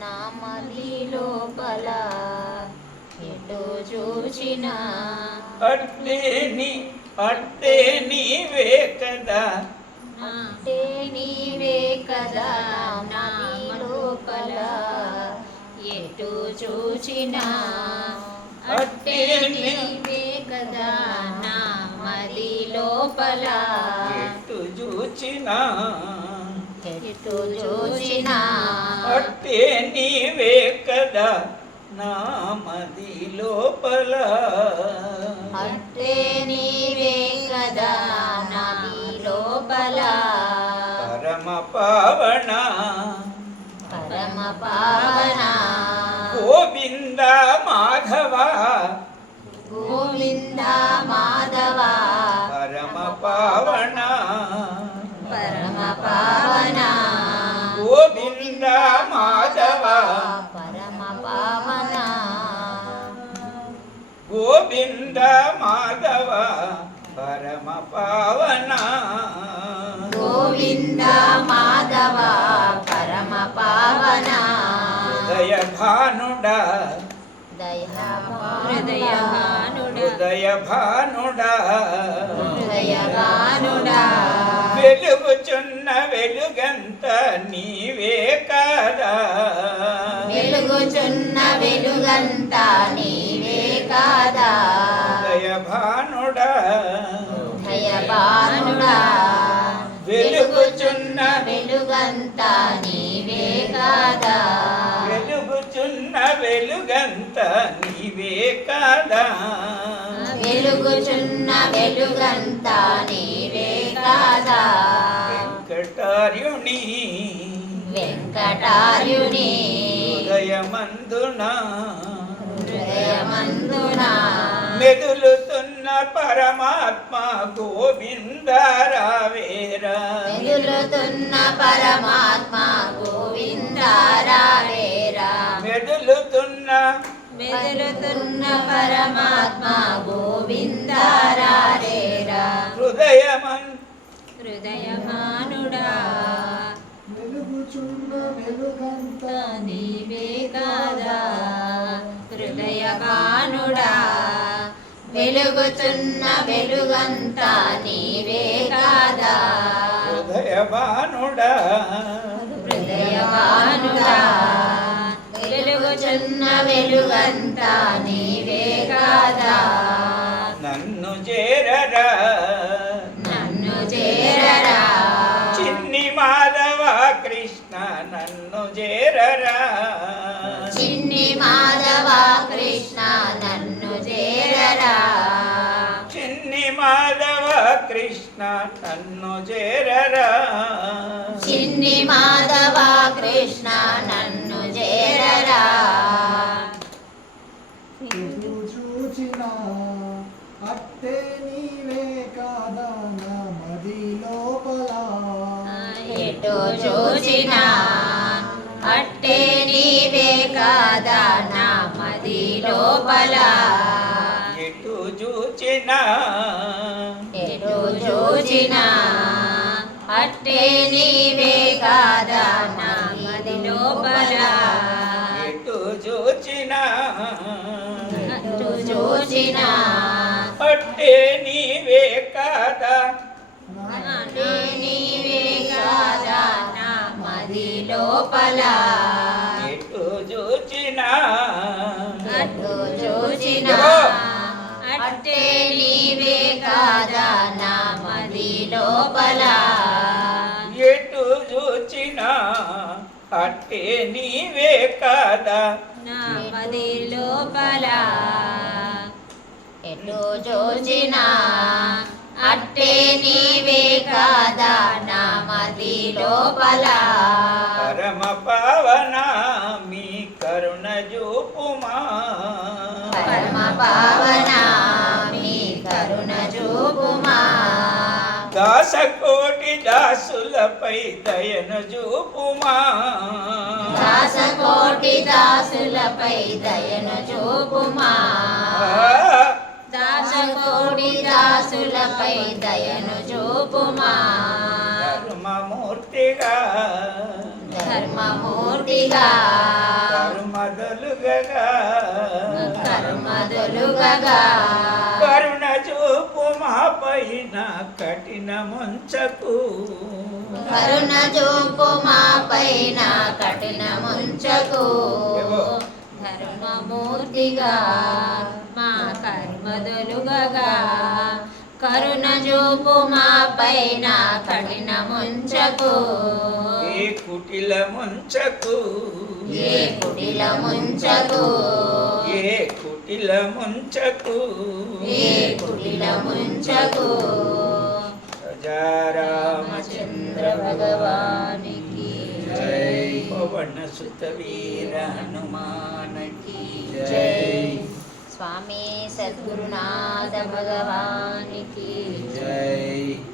నా మది లోపల ఎటు చూచినా నీ అట్టే నీవే కదా. అంటే నీవే కదా నా లోపల ఎటు చూచినా అట్టే నీవే కదా నా మది లోపల ఎటు చూచినా ఎటు చూచినా అట్టే నీవే కదా నా మది లోపల. అట్టే నీవే కదా నాది లోపల. పరమ పావన. పరమ పావన. గోవింద మాధవ. గోవింద మాధవ. పరమ పావన. మాధవ పరమ పావన గోవింద మాధవ పరమ పావన గోవింద మాధవ పరమ పావన హృదయ భానుడ హృదయగానుడ హృదయ భానుడ హృదయగానుడ వెలుగుచున్న వెలుగంత నీవే కాదా? వెలుగుచున్న వెలుగంత నీవే కాదా? హృదయ భానుడ భయబానుడా వెలుగుచున్న వెలుగంత నీవే కాదా? వెలుగుచున్న వెలుగంత నీవే కాదా? వెలుగుచున్న వెలుగంత కాదా వెంకటార్యుని. వెంకటార్యుని. హృదయమందున. హృదయమందున. మెదులుతున్న పరమాత్మ గోవిందరావేరా. వెలుతున్న పరమాత్మ గోవిందారావేరా. మెదులుతున్న. మెదులుతున్న పరమాత్మ గోవిందారేరా హృదయమన్ హృదయమానుడా వెలుగుచున్న వెలుగంత నీవే కాదా? హృదయమానుడా వెలుగుతున్న వెలుగంతా నీవే కాదా? హృదయవానుడా వెలుగుచున్న వెలుగంతా నీవే కృష్ణ నన్ను చేరరా. చిన్ని మాధవ కృష్ణ నన్ను చేరరా. చిన్ని మాధవ కృష్ణ నన్ను చేరరా. చిన్ని మాధవ కృష్ణ నన్ను చేరరా. చూచిన అట్టే నీవే కాదా నా మది లోపల ఎటు చూచినా అట్టే నీవే కాదా నా మది లోపల. ఎటు చూచినా ఎటు చూచినా అట్టే నీవే కాదా నా మది లోపల. ఎటు చూచినా అటు చూచినా అట్టే నీవే లోపల ఎటు చూచినా అటు చూచినా అట్టే నీవే కాదా నా మది లోపల. ఎటు చూచినా అట్టే నీవే కాదా నా మది లోపల. ఎటు చూచినా అట్టే నీవే కాదా నా మది లోపల. కరుణ చూపుమా దాసకోటి దాసులపై దయను చూపుమా దాసకోటి దాసులపై దయను చూపుమా దాసకోటి దాసులపై దయను చూపుమా ధర్మమూర్తిగా. ధర్మ ధర్మమూర్తిగా. కరుణ చూపు మా పైన కఠిన ముంచకు. కరుణ చూపు మా పైన కఠిన ముంచకు. ధర్మమూర్తిగా మా కర్మదులుగగా. కరుణ చూపు మా పైన కఠిన ముంచకు. ఏ కుటిల ముంచకు. ఏ కుటిల ముంచకు. కుటిల ముంచకు ముంచకు రామచంద్ర భగవానికి జై. పవన సుత వీర హనుమానకి జై. స్వామి సద్గురునాథ భగవానికి. జై.